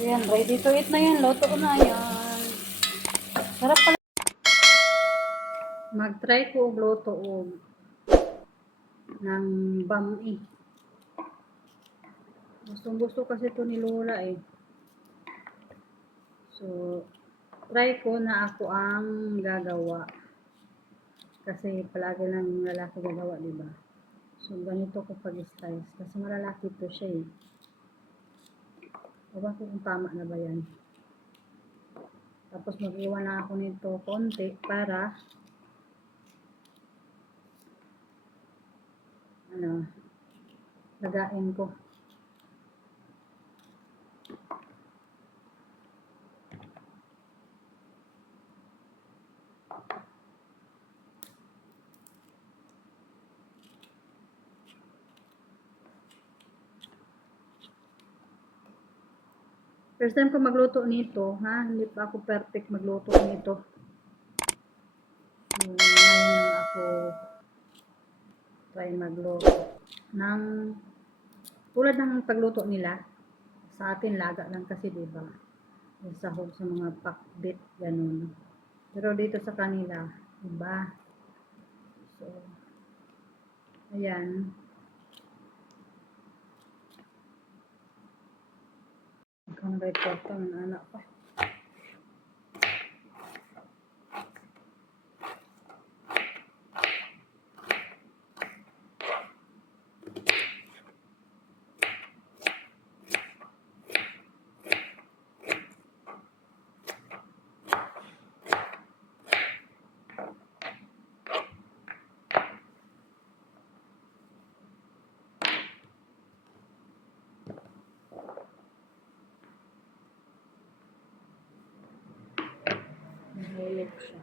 Ayan, ready to eat na yan. Loto ko na yan. Sarap pala. Mag-try ko og loto og ng bami. Gustong-gusto kasi ito ni Lola eh. So, try ko na ako ang gagawa. Kasi palagi lang lalaki gagawa, diba? So, ganito ko pag-styles. Kasi malalaki to siya eh. Ewan ko kung tama na ba yan. Tapos mag-iwan na ako nito konti para lagain ko. First time ko magluto nito, ha? Hindi pa ako perfect magluto nito. Ngayon na ako try magluto. Tulad ng pagluto nila, sa atin laga lang kasi, diba? Sahog sa mga pakbit, ganun. Pero dito sa kanila, iba. So, ayan. Ang report ng anak pa. Mahilig siya.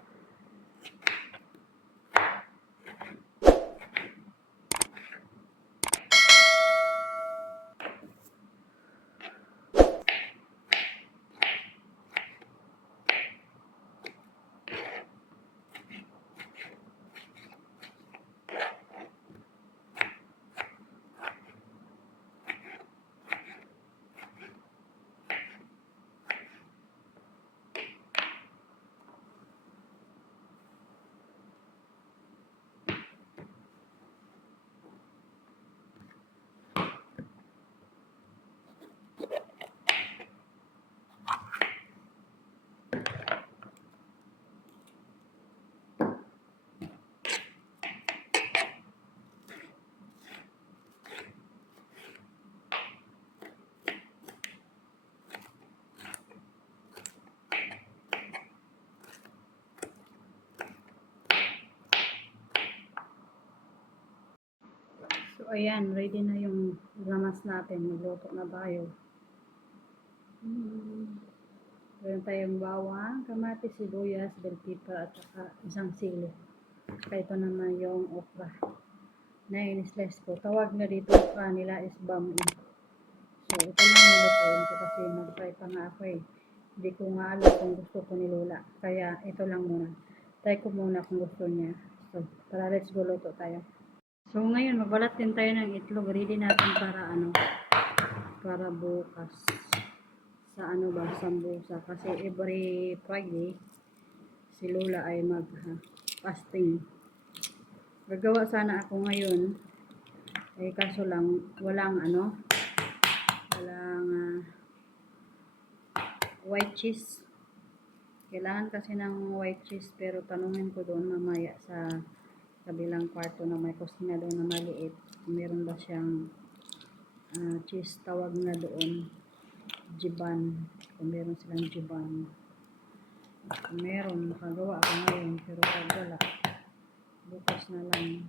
So, ayan, ready na yung lamas natin. Magluto na tayo. Meron tayong bawang, kamatis, sibuyas, bell pepper, at saka isang sili. Saka ito naman yung okra na in-slice ko. Tawag na dito sa nila is bami. So, ito na yung lutuin ko kasi mag-try pa nga ako eh. Hindi ko nga alam kung gusto ko ni Lola. Kaya ito lang muna. Try ko muna kung gusto niya. So, tara, let's go, luto tayo. So, ngayon, magbalat din tayo ng itlog. Ready natin para bukas. Sa sambusa. Kasi every Friday, si Lola ay mag-fasting. Gagawa sana ako ngayon. Eh, kaso lang, walang white cheese. Kailangan kasi ng white cheese. Pero tanungin ko doon mamaya sa kabilang kwarto na may kusina doon na maliit. Meron ba siyang cheese, tawag na doon jiban. Kung meron silang jiban. Kung meron, makagawa ako ngayon. Pero pag wala, bukas na lang.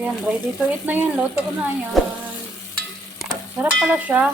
Ayan, ready to eat na yan. Luto na yan. Sarap pala siya.